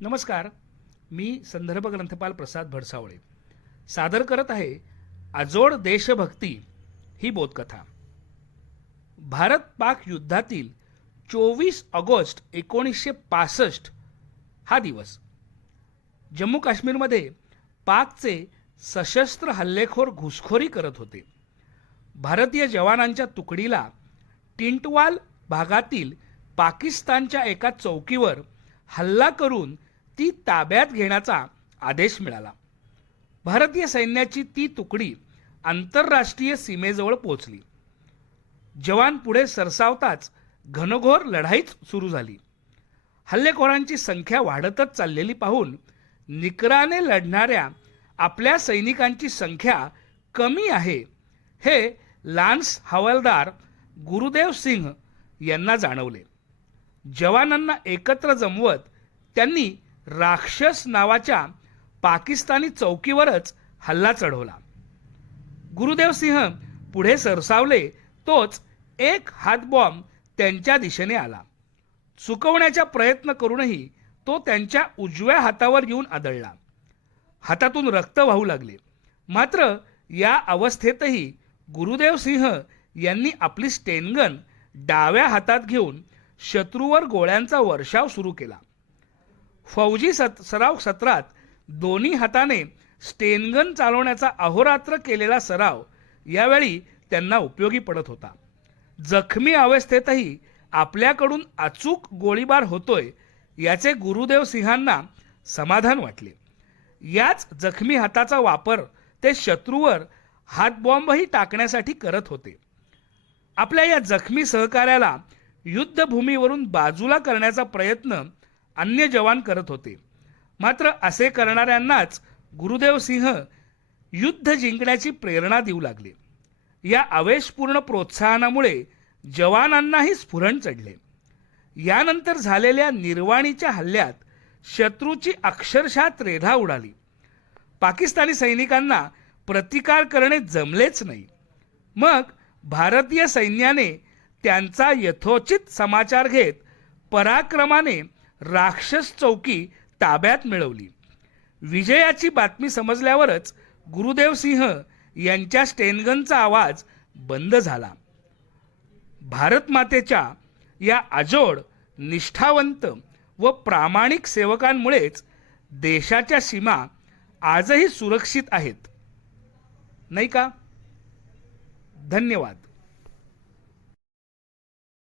नमस्कार. मी संदर्भ ग्रंथपाल प्रसाद भडसावळे सादर करत आहे आजोड देशभक्ती ही बोधकथा. भारत पाक युद्धातील 24 ऑगस्ट 1965 हा दिवस. जम्मू काश्मीरमध्ये पाकचे सशस्त्र हल्लेखोर घुसखोरी करत होते. भारतीय जवानांच्या तुकडीला टिंटवाल भागातील पाकिस्तानच्या एका चौकीवर हल्ला करून ती ताब्यात घेण्याचा आदेश मिळाला. भारतीय सैन्याची ती तुकडी आंतरराष्ट्रीय सीमेजवळ पोहोचली. जवान पुढे सरसावताच घनघोर लढाईच सुरू झाली. हल्लेखोरांची संख्या वाढतच चाललेली पाहून निकराने लढणाऱ्या आपल्या सैनिकांची संख्या कमी आहे हे लान्स हवालदार गुरुदेव सिंह यांना जाणवले. जवानांना एकत्र जमवत त्यांनी राक्षस नावाच्या पाकिस्तानी चौकीवरच हल्ला चढवला. गुरुदेव सिंह पुढे सरसावले तोच एक हातबॉम्ब त्यांच्या दिशेने आला. चुकवण्याचा प्रयत्न करूनही तो त्यांच्या उजव्या हातावर येऊन आदळला. हातातून रक्त वाहू लागले. मात्र या अवस्थेतही गुरुदेव सिंह यांनी आपली स्टेनगन डाव्या हातात घेऊन शत्रूवर गोळ्यांचा वर्षाव सुरू केला. फौजी सराव सत्रात दोन्ही हाताने स्टेनगन चालवण्याचा अहोरात्र केलेला सराव यावेळी त्यांना उपयोगी पडत होता. जखमी अवस्थेतही आपल्याकडून अचूक गोळीबार होतोय याचे गुरुदेव सिंहांना समाधान वाटले. याच जखमी हाताचा वापर ते शत्रूवर हातबॉम्बही टाकण्यासाठी करत होते. आपल्या या जखमी सहकार्याला युद्धभूमीवरून बाजूला करण्याचा प्रयत्न अन्य जवान करत होते. मात्र असे करणाऱ्यांनाच गुरुदेव सिंह युद्ध जिंकण्याची प्रेरणा देऊ लागले. या आवेशपूर्ण प्रोत्साहनामुळे जवानांनाही स्फुरण चढले. यानंतर झालेल्या निर्वाणीच्या हल्ल्यात शत्रूची अक्षरशः त्रेधा उडाली. पाकिस्तानी सैनिकांना प्रतिकार करणे जमलेच नाही. मग भारतीय सैन्याने त्यांचा यथोचित समाचार घेत पराक्रमाने राक्षस चौकी ताब्यात मिळवली. विजयाची बातमी समजल्यावरच गुरुदेव सिंह यांच्या स्टेनगनचा आवाज बंद झाला. भारत मातेच्या या अजोड, निष्ठावंत व प्रामाणिक सेवकांमुळेच देशाच्या सीमा आजही सुरक्षित आहेत, नाही का? धन्यवाद.